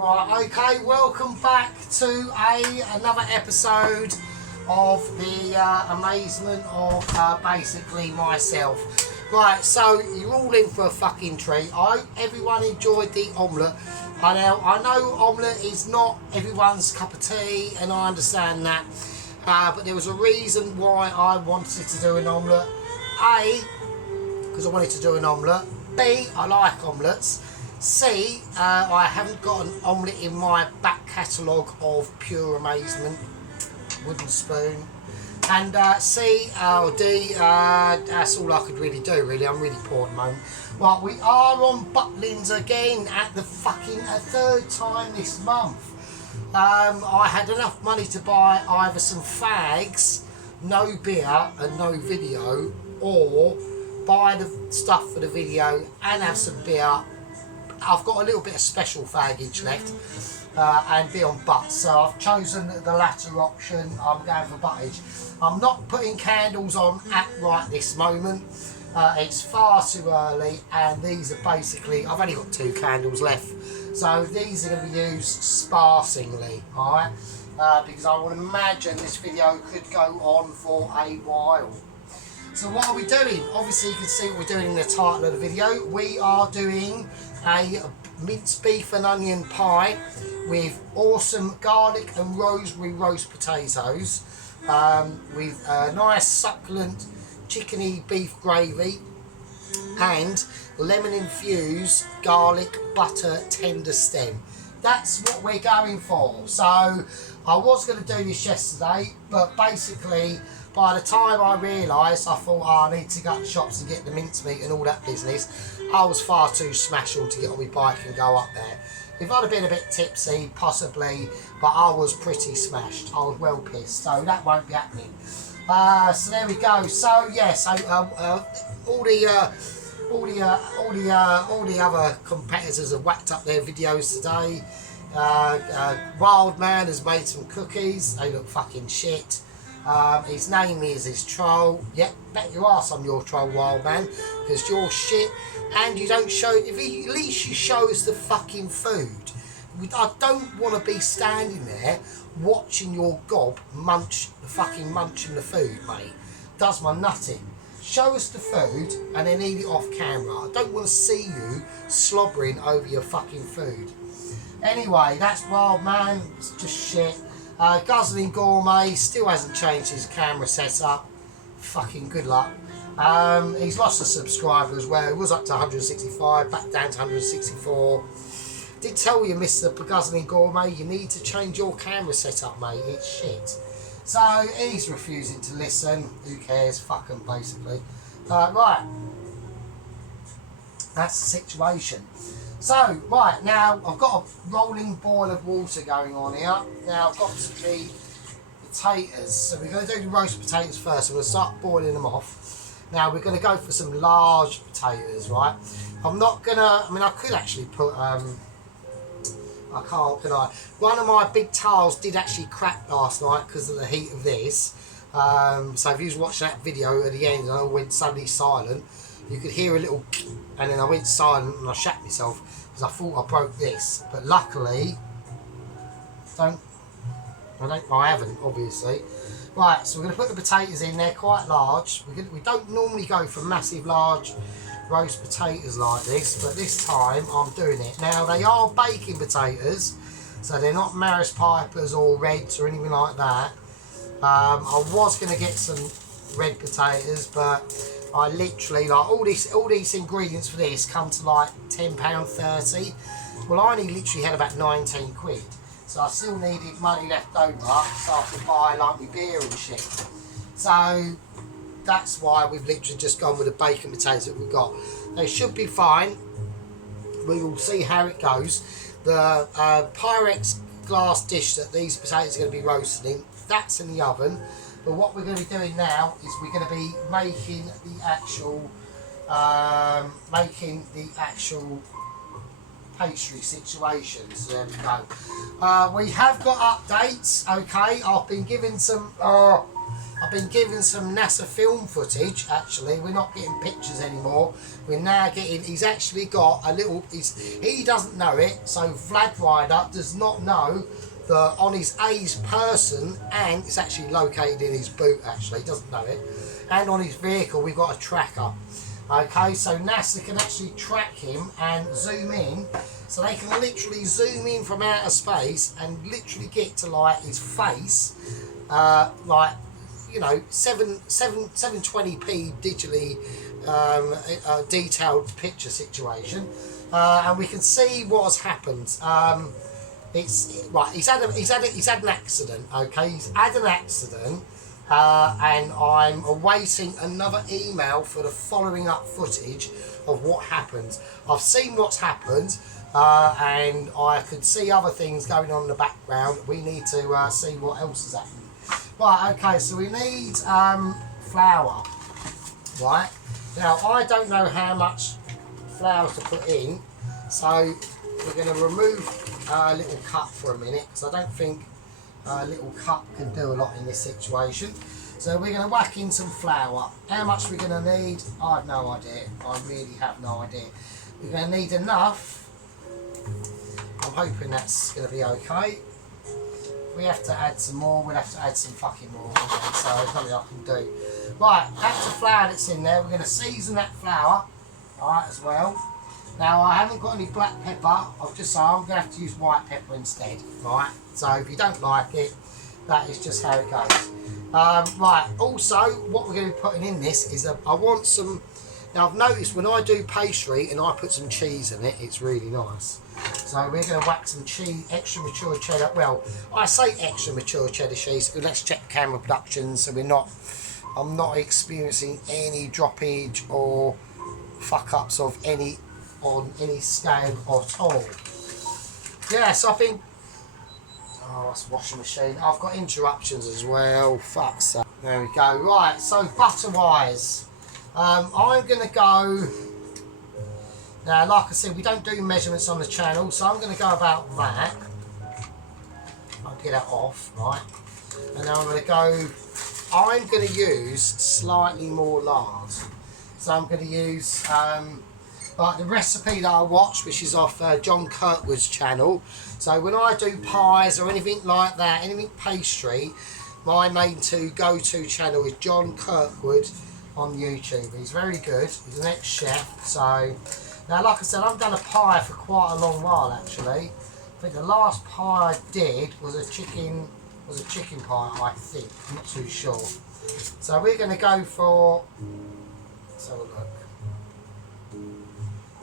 Right, okay, welcome back to another episode of the amazement of basically myself. Right, so you're all in for a fucking treat. I hope everyone enjoyed the omelette. I know omelette is not everyone's cup of tea, and I understand that. But there was a reason why I wanted to do an omelette. A, because I wanted to do an omelette. B, I like omelettes. C, I haven't got an omelette in my back catalogue of pure amazement. Wooden spoon. And C or D, that's all I could really do, really. I'm really poor at the moment. Right, we are on Butlins again at the fucking third time this month. I had enough money to buy either some fags, no beer and no video, or buy the stuff for the video and have some beer. I've got a little bit of special faggage left and be on butt, so I've chosen the latter option. I'm going for buttage. I'm not putting candles on at right this moment. It's far too early, and these are basically, I've only got 2 candles left, so these are going to be used sparsely, alright? Because I would imagine this video could go on for a while. So what are we doing? Obviously you can see what we're doing in the title of the video. We are doing a minced beef and onion pie with awesome garlic and rosemary roast potatoes, with a nice succulent chickeny beef gravy and lemon infused garlic butter tender stem. That's what we're going for. So I was going to do this yesterday, but basically by the time I realised, I thought, oh, I need to go to the shops and get the mincemeat and all that business, I was far too smashed to get on my bike and go up there. If I'd have been a bit tipsy, possibly, but I was pretty smashed. I was well pissed, so that won't be happening. So there we go. So yeah, so all the other competitors have whacked up their videos today. Wild Man has made some cookies. They look fucking shit. His name is his troll. Yep, bet your ass I'm your troll, Wild Man, because you're shit and you don't show. If he, at least you show us the fucking food. I don't want to be standing there watching your gob munching the food, mate. Does my nutting. Show us the food and then eat it off camera. I don't want to see you slobbering over your fucking food. Anyway, that's Wild Man. It's just shit. Guzzling Gourmet still hasn't changed his camera setup. Fucking good luck. He's lost a subscriber as well. He was up to 165, back down to 164. Did tell you, Mr. Guzzling Gourmet, you need to change your camera setup, mate. It's shit. So he's refusing to listen. Who cares? Fuck him, basically. Right. That's the situation. So, right, now I've got a rolling boil of water going on here. Now I've got the potatoes. So we're going to do the roast potatoes first. I'm going to start boiling them off. Now we're going to go for some large potatoes, right? I'm not going to, I mean, I could actually put, I can't, can I? One of my big towels did actually crack last night because of the heat of this. So if you was watching that video at the end and I went suddenly silent, you could hear a little, and then I went silent and I shat myself because I thought I broke this. But luckily, I haven't, obviously. Right, so we're going to put the potatoes in. They're quite large. We don't normally go for massive, large roast potatoes like this, but this time I'm doing it. Now, they are baking potatoes, so they're not Maris Pipers or Reds or anything like that. I was going to get some red potatoes, but I literally, like, all these ingredients for this come to like £10.30. Well, I only literally had about 19 quid, so I still needed money left over so I could buy like my beer and shit. So that's why we've literally just gone with the bacon potatoes that we've got. They should be fine. We will see how it goes. The Pyrex glass dish that these potatoes are going to be roasted in, that's in the oven. But what we're going to be doing now is we're going to be making the actual pastry situation. So there we go. We have got updates. Okay, I've been given some I've been given some NASA film footage. Actually, we're not getting pictures anymore. We're now getting. He's actually got a little. He doesn't know it, so Flag Rider does not know that on his A's person, and it's actually located in his boot. Actually, he doesn't know it, and on his vehicle we've got a tracker. Okay, so NASA can actually track him and zoom in. So they can literally zoom in from outer space and literally get to like his face, like, you know, 720p digitally detailed picture situation, and we can see what has happened. It's right. He's had an accident. Okay, he's had an accident. And I'm awaiting another email for the following up footage of what happened. I've seen what's happened, and I could see other things going on in the background. We need to see what else has happened. Right, okay, so we need flour. Right, now I don't know how much flour to put in, so we're going to remove a little cup for a minute, because I don't think a little cup can do a lot in this situation. So we're going to whack in some flour. How much we're going to need, I have no idea. I really have no idea. We're going to need enough. I'm hoping that's going to be okay. If we have to add some more, we'll have to add some fucking more. Okay, so there's nothing I can do. Right, that's the flour that's in there. We're going to season that flour, alright, as well. Now, I haven't got any black pepper. I've just said I'm going to have to use white pepper instead, right? So if you don't like it, that is just how it goes. Right, also, what we're going to be putting in this is I want some. Now, I've noticed when I do pastry and I put some cheese in it, it's really nice. So we're going to whack some cheese, extra mature cheddar. Well, I say extra mature cheddar cheese. Let's check camera production, so I'm not experiencing any droppage or fuck ups of any on any scale at all. Yes, I think. Oh, that's washing machine. I've got interruptions as well. Fuck's sake. There we go. Right, so butter wise, I'm going to go. Now, like I said, we don't do measurements on the channel, so I'm going to go about that. I'll get that off, right? And then I'm going to go. I'm going to use slightly more lard. So I'm going to use. Like the recipe that I watch, which is off John Kirkwood's channel. So when I do pies or anything like that, anything pastry, my main go-to channel is John Kirkwood on YouTube. He's very good. He's an ex-chef. So now, like I said, I've done a pie for quite a long while actually. I think the last pie I did was a chicken pie. I think. I'm not too sure. So we're going to go for. Let's have a look.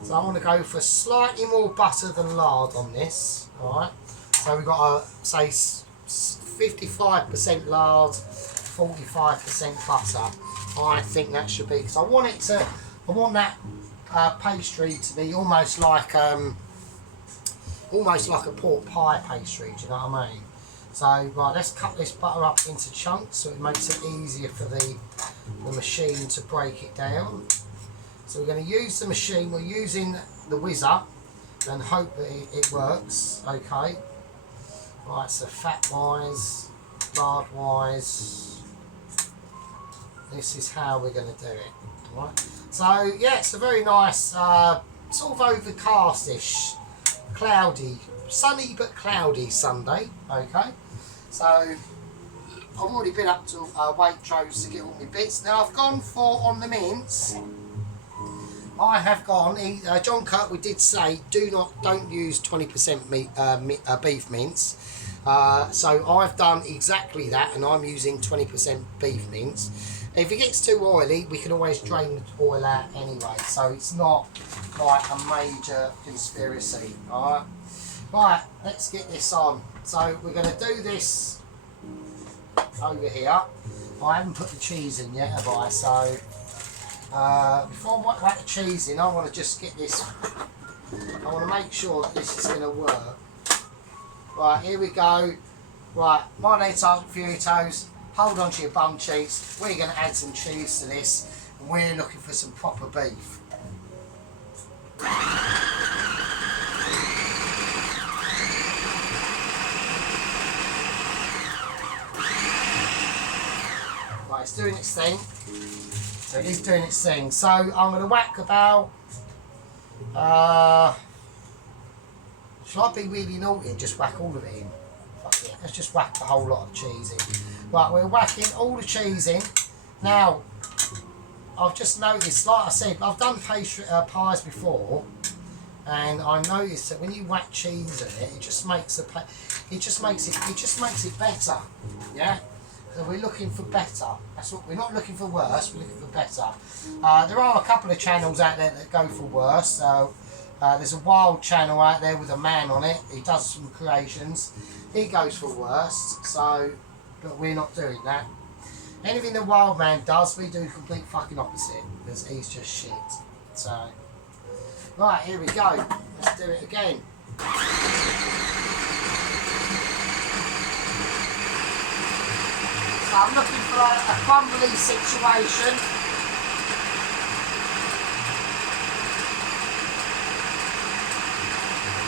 So I want to go for slightly more butter than lard on this, alright? So we've got say 55% lard, 45% butter. I think that should be, because I want that pastry to be almost like a pork pie pastry. Do you know what I mean? So right, let's cut this butter up into chunks so it makes it easier for the machine to break it down. So we're going to use the machine, we're using the whizzer and hope that it works, okay. Right, so fat wise, lard wise, this is how we're going to do it, right. So yeah, it's a very nice, sort of overcast-ish, cloudy, sunny but cloudy Sunday, okay. So I've already been up to Waitrose to get all my bits. Now I've gone for, on the mince, I have gone. John Kirkwood did say don't use 20% beef mince. So I've done exactly that, and I'm using 20% beef mince. If it gets too oily, we can always drain the oil out anyway. So it's not like a major conspiracy. All right. Right. Let's get this on. So we're going to do this over here. I haven't put the cheese in yet, have I? So. Before I whack the cheese in, I want to just get this. I want to make sure that this is going to work. Right, here we go. Right, my name's Furitos. Hold on to your bum cheeks. We're going to add some cheese to this, and we're looking for some proper beef. Right, it's doing its thing. So it is doing its thing. So I'm going to whack about... shall I be really naughty and just whack all of it in? Fuck yeah, let's just whack the whole lot of cheese in. Right, we're whacking all the cheese in. Now, I've just noticed, like I said, I've done pastry pies before, and I noticed that when you whack cheese in it, it just makes it better. Yeah. So we're looking for better. That's what we're not looking for worse. We're looking for better. There are a couple of channels out there that go for worse. So there's a wild channel out there with a man on it. He does some creations. He goes for worst. So, but we're not doing that. Anything the wild man does, we do the complete fucking opposite, because he's just shit. So, right, here we go. Let's do it again. So I'm looking for a crumbly situation.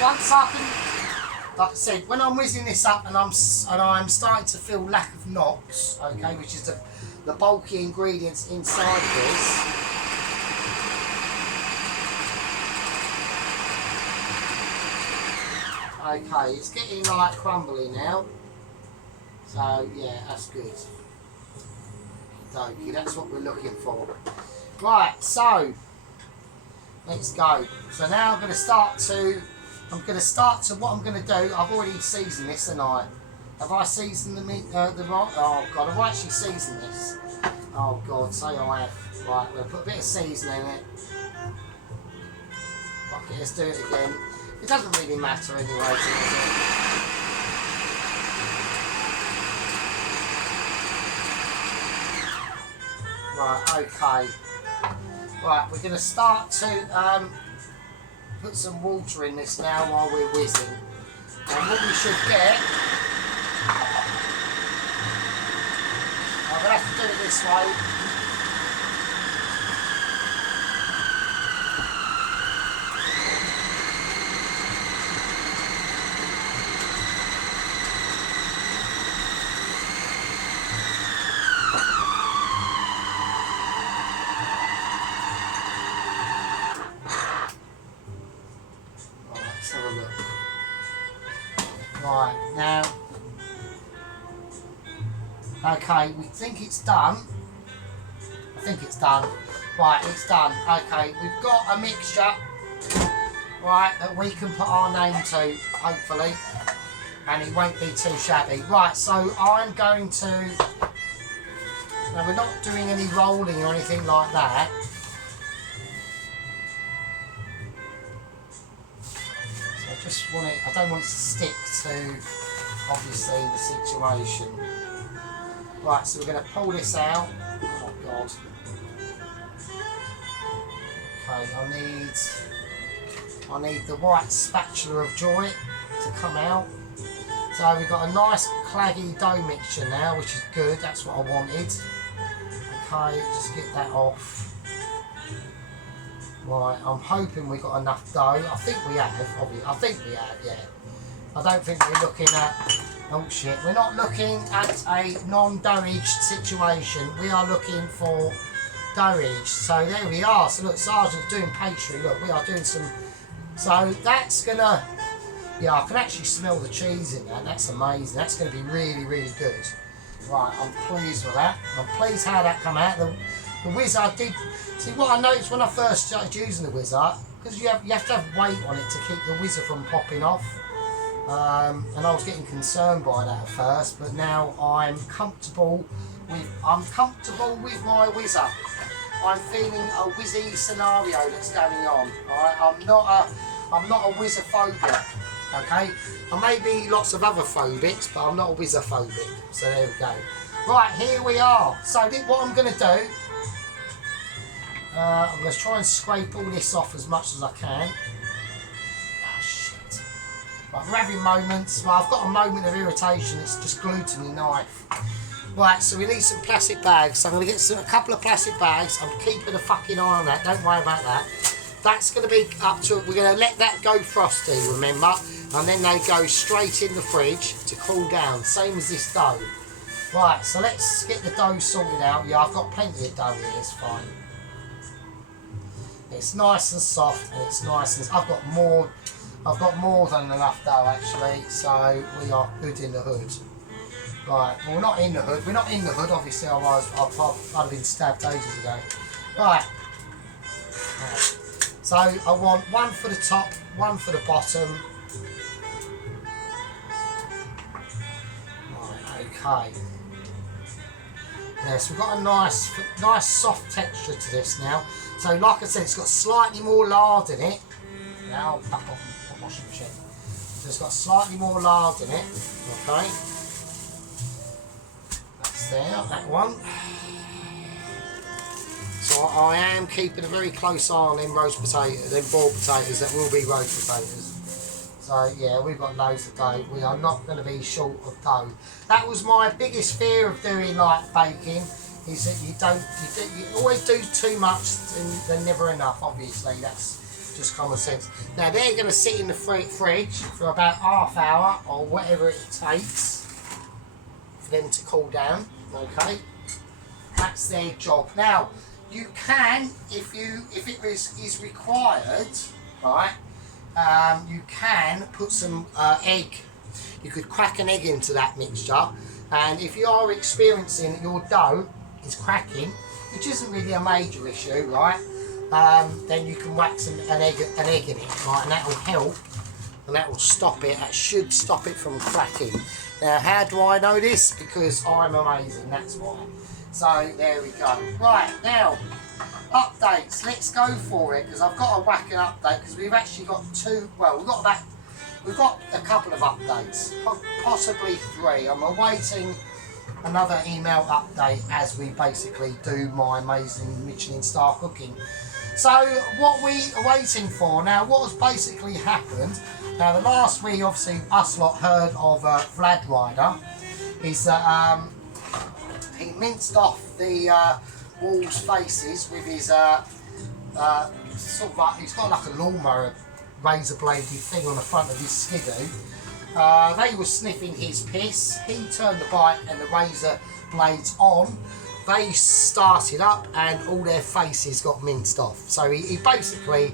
Once I can, like I said, when I'm whizzing this up and I'm starting to feel lack of knocks, okay, which is the bulky ingredients inside this. Okay, it's getting like crumbly now. So yeah, that's good. Okay, that's what we're looking for. Right, so let's go. So now I'm going to start to what I'm going to do. I've already seasoned this, haven't I? Have I seasoned the meat? Oh God, I've actually seasoned this. Oh God, say I have. Right, we'll put a bit of seasoning in it. Okay, let's do it again. It doesn't really matter anyway, does it? Right, okay. Right, we're going to start to put some water in this now while we're whizzing. And what we should get... I'm going to have to do it this way. Right, now, okay, we think it's done. I think it's done. Right, it's done. Okay, we've got a mixture, right, that we can put our name to, hopefully, and it won't be too shabby. Right, so I'm going to, now we're not doing any rolling or anything like that. Just want it, I don't want it to stick to obviously the situation. Right, so we're going to pull this out. Oh God. Okay, I need the white spatula of joy to come out. So we've got a nice claggy dough mixture now, which is good. That's what I wanted. Okay, just get that off. Right, I'm hoping we've got enough dough. I think we have, obviously. I think we have, yeah. I don't think we're looking at... Oh shit, we're not looking at a non-dough-aged situation. We are looking for dough-aged. So there we are. So look, Sergeant's doing pastry. Look, we are doing some... So that's gonna... Yeah, I can actually smell the cheese in that. That's amazing. That's gonna be really, really good. Right, I'm pleased with that. I'm pleased how that come out. The whizzer did... See, what I noticed when I first started using the whizzer, because you have to have weight on it to keep the whizzer from popping off. And I was getting concerned by that at first, but now I'm comfortable with my whizzer. I'm feeling a whizzy scenario that's going on. Alright, I'm not a whizzer phobic. Okay, I may be lots of other phobics, but I'm not a whizzer phobic. So there we go. Right, here we are. So what I'm going to do. I'm going to try and scrape all this off as much as I can. Oh shit. Right, we're having moments. Well, I've got a moment of irritation. It's just glued to my knife. Right, so we need some plastic bags. So I'm going to get a couple of plastic bags. I'm keeping a fucking eye on that. Don't worry about that. That's going to be up to... We're going to let that go frosty, remember? And then they go straight in the fridge to cool down. Same as this dough. Right, so let's get the dough sorted out. Yeah, I've got plenty of dough here, it's fine. It's nice and soft, and it's nice and... I've got more than enough dough actually, so we are good in the hood. Right, well we're not in the hood, obviously, otherwise I'd have been stabbed ages ago. Right, so I want one for the top, one for the bottom. Right, okay. Yes, we've got a nice soft texture to this now. So like I said, it's got slightly more lard in it. Now I'll cut off the washing machine. So it's got slightly more lard in it. Okay. That's there, that one. So I am keeping a very close eye on them roast potatoes, them boiled potatoes that will be roast potatoes. So yeah, we've got loads of dough. We are not going to be short of dough. That was my biggest fear of doing like baking, is that you always do too much and they're never enough. Obviously, that's just common sense. Now they're going to sit in the fridge for about half hour or whatever it takes for them to cool down. Okay, that's their job. Now you can, if it is required, right? You can put some egg. You could crack an egg into that mixture, and if you are experiencing that your dough is cracking, which isn't really a major issue, right? Then you can wax an egg in it, right? And that will help, and that will stop it. That should stop it from cracking. Now, how do I know this? Because I'm amazing. That's why. So there we go. Right now. Updates, let's go for it, because I've got a whacking update, because we've actually got two, well we've got a couple of updates, possibly three. I'm awaiting another email update as we basically do my amazing Michelin star cooking. So what we are waiting for now, what has basically happened, now the last we obviously us lot heard of Vlad Ryder, is that he minced off the walls faces with his sort of like, he's got like a lawnmower razor bladed thing on the front of his skidoo. They were sniffing his piss. He turned the bike and the razor blades on. They started up and all their faces got minced off. So he basically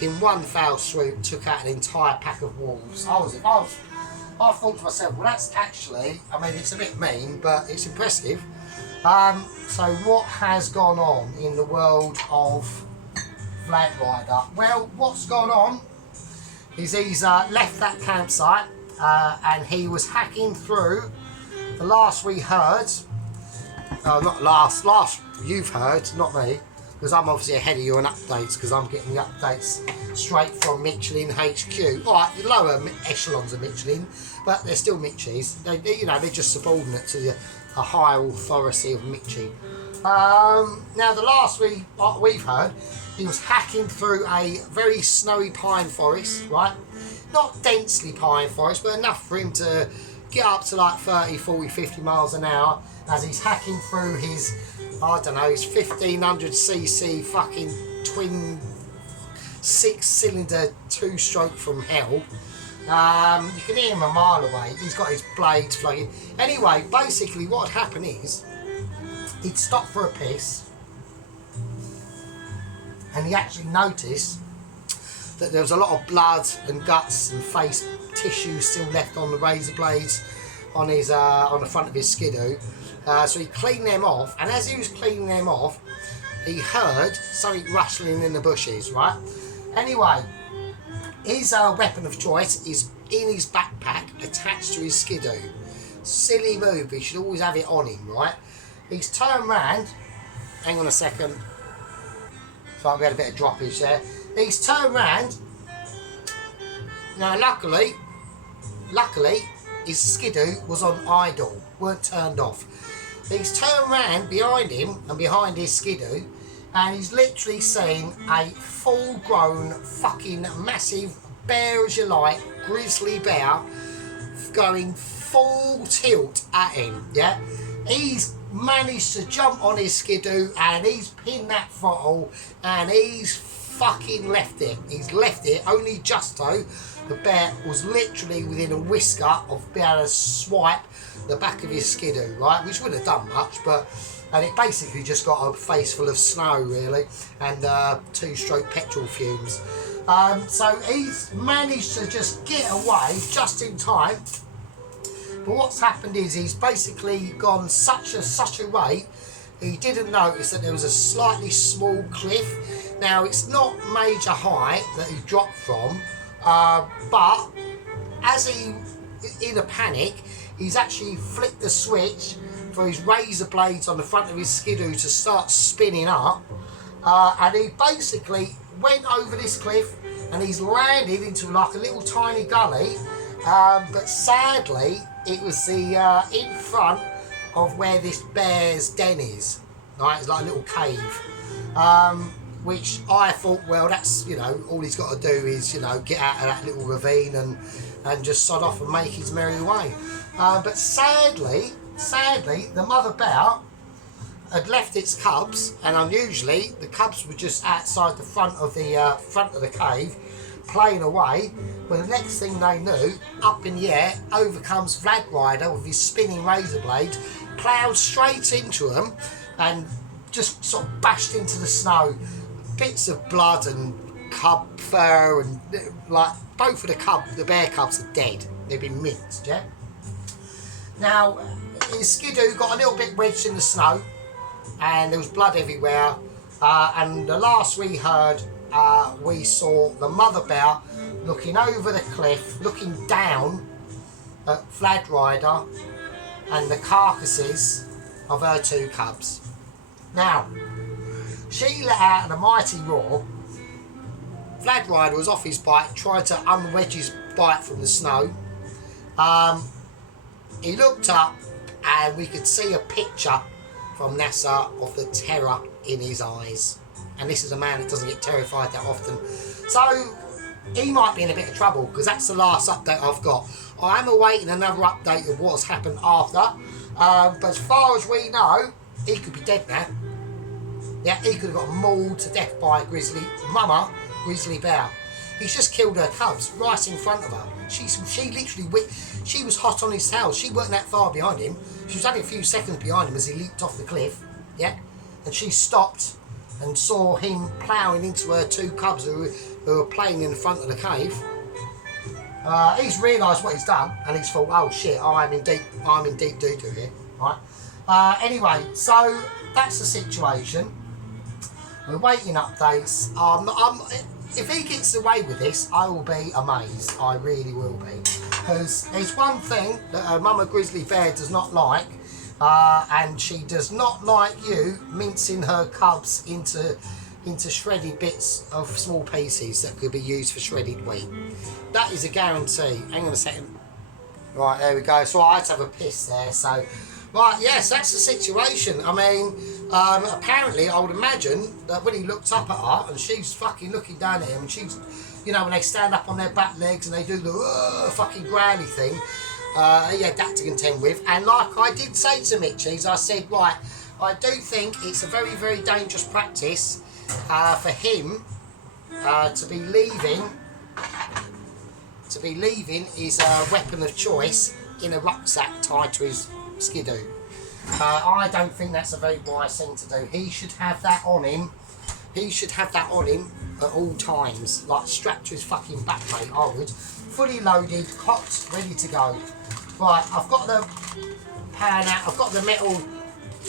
in one foul swoop took out an entire pack of wolves. I thought to myself, well that's actually, I mean it's a bit mean but it's impressive. So what has gone on in the world of Vlad Ryder? Well, what's gone on is he's left that campsite and he was hacking through, the last we heard, not last you've heard, not me, because I'm obviously ahead of you on updates, because I'm getting the updates straight from Michelin HQ. Alright, the lower echelons of Michelin, but they're still Michis. They're just subordinate to the a higher authority of Michi. Now the last we've heard, he was hacking through a very snowy pine forest, right? Not densely pine forest, but enough for him to get up to like 30, 40, 50 miles an hour as he's hacking through his, I don't know, his 1500cc fucking twin 6-cylinder 2-stroke from hell. You can hear him a mile away. He's got his blades flowing. Anyway, basically what had happened is he'd stopped for a piss and he actually noticed that there was a lot of blood and guts and face tissue still left on the razor blades on his on the front of his skidoo. So he cleaned them off, and as he was cleaning them off he heard something rustling in the bushes, right? Anyway, his weapon of choice is in his backpack, attached to his skidoo. Silly move, he should always have it on him, right? He's turned round, hang on a second, so we had a bit of droppage there. He's turned round, now luckily, his skidoo was on idle, weren't turned off. He's turned round behind him and behind his skidoo, and he's literally seen a full-grown, fucking massive, bear as you like, grizzly bear, going full tilt at him, yeah? He's managed to jump on his skidoo and he's pinned that throttle and he's fucking left it. He's left it only just so the bear was literally within a whisker of being able to swipe the back of his skidoo, right, which wouldn't have done much, and it basically just got a face full of snow really, and 2-stroke petrol fumes. So he's managed to just get away just in time. But what's happened is he's basically gone such a rate, he didn't notice that there was a slightly small cliff. Now it's not major height that he dropped from, but as he, in a panic, he's actually flicked the switch for his razor blades on the front of his skidoo to start spinning up, and he basically went over this cliff and he's landed into like a little tiny gully, but sadly it was the in front of where this bear's den is, right? It's like a little cave, which I thought, well, that's, you know, all he's got to do is, you know, get out of that little ravine and just sod off and make his merry way. But sadly, the mother bear had left its cubs, and unusually the cubs were just outside the front of the cave, playing away. Well, the next thing they knew, up in the air, over comes Vlad Rider with his spinning razor blade, ploughed straight into them, and just sort of bashed into the snow. Bits of blood and cub fur, and like both of the bear cubs are dead. They've been minced, yeah. Now his skidoo got a little bit wedged in the snow, and there was blood everywhere. And the last we heard, we saw the mother bear looking over the cliff, looking down at Vlad Rider and the carcasses of her 2 cubs. Now, she let out a mighty roar. Vlad Rider was off his bike, trying to unwedge his bike from the snow. He looked up and we could see a picture from NASA of the terror in his eyes. And this is a man that doesn't get terrified that often. So he might be in a bit of trouble, because that's the last update I've got. I am awaiting another update of what's happened after. But as far as we know, he could be dead now. Yeah, he could have got mauled to death by a grizzly bear. He's just killed her cubs right in front of her. She literally, she was hot on his tail. She weren't that far behind him. She was only a few seconds behind him as he leaped off the cliff. Yeah, and she stopped and saw him ploughing into her 2 cubs who were playing in the front of the cave. He's realised what he's done, and he's thought, oh shit, I'm in deep doo-doo here, right? Anyway, so that's the situation. We're waiting updates. If he gets away with this, I will be amazed. I really will be. Because there's one thing that a mama grizzly bear does not like, and she does not like you mincing her cubs into shredded bits of small pieces that could be used for shredded wheat. That is a guarantee. Hang on a second. Right, there we go. So I had to have a piss there. So, right, yes, that's the situation. I mean, apparently I would imagine that when he looked up at her and she's fucking looking down at him, and she's, you know, when they stand up on their back legs and they do the fucking growly thing, he had that to contend with. And like I did say to Mitchies, I said, right, I do think it's a very, very dangerous practice for him to be leaving his weapon of choice in a rucksack tied to his skidoo. I don't think that's a very wise thing to do. He should have that on him. He should have that on him at all times, like strapped to his fucking back, mate. I would. Fully loaded, cocked, ready to go. Right, I've got the pan out. I've got the metal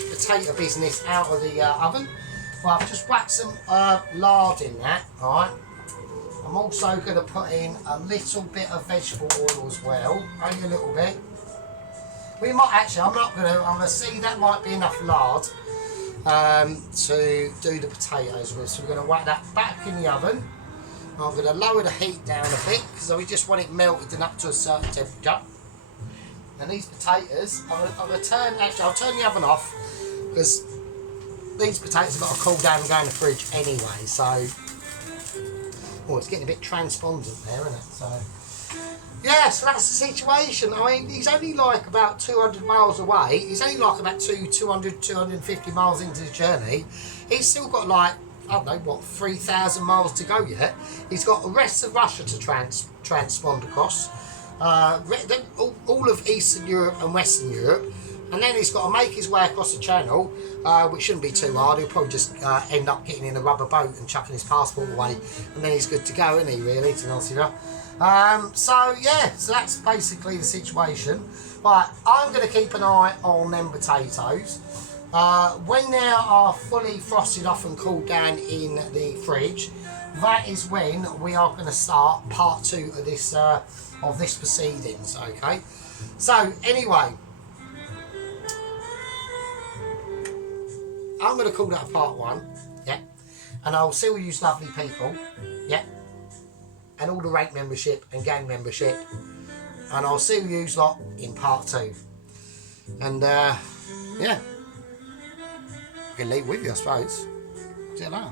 potato business out of the oven. Right, I've just whacked some lard in that. All right. I'm also going to put in a little bit of vegetable oil as well, only a little bit. We might actually, I'm going to see, that might be enough lard to do the potatoes with. So we're going to whack that back in the oven. I'm going to lower the heat down a bit because we just want it melted and up to a certain temperature. And these potatoes, I'm going to turn, actually I'll turn the oven off because these potatoes have got to cool down and go in the fridge anyway. So, oh, it's getting a bit transpondent there, isn't it? So, yeah, so that's the situation. I mean, he's only like about 200 miles away. He's only like about 250 miles into the journey. He's still got like, I don't know, what, 3,000 miles to go yet. He's got the rest of Russia to transpond across. all of Eastern Europe and Western Europe, and then he's got to make his way across the channel, which shouldn't be too hard. He'll probably just end up getting in a rubber boat and chucking his passport away, and then he's good to go, isn't he, really, to be honest with you? So yeah, so that's basically the situation. Right, I'm going to keep an eye on them potatoes. When they are fully frosted off and cooled down in the fridge, that is when we are going to start part 2 of this proceedings. Okay, so anyway, I'm going to call that part 1, yeah, and I'll see all you lovely people, yeah, and all the rank membership and gang membership, and I'll see you lot in part 2, and yeah, I can leave with you, I suppose. See you later.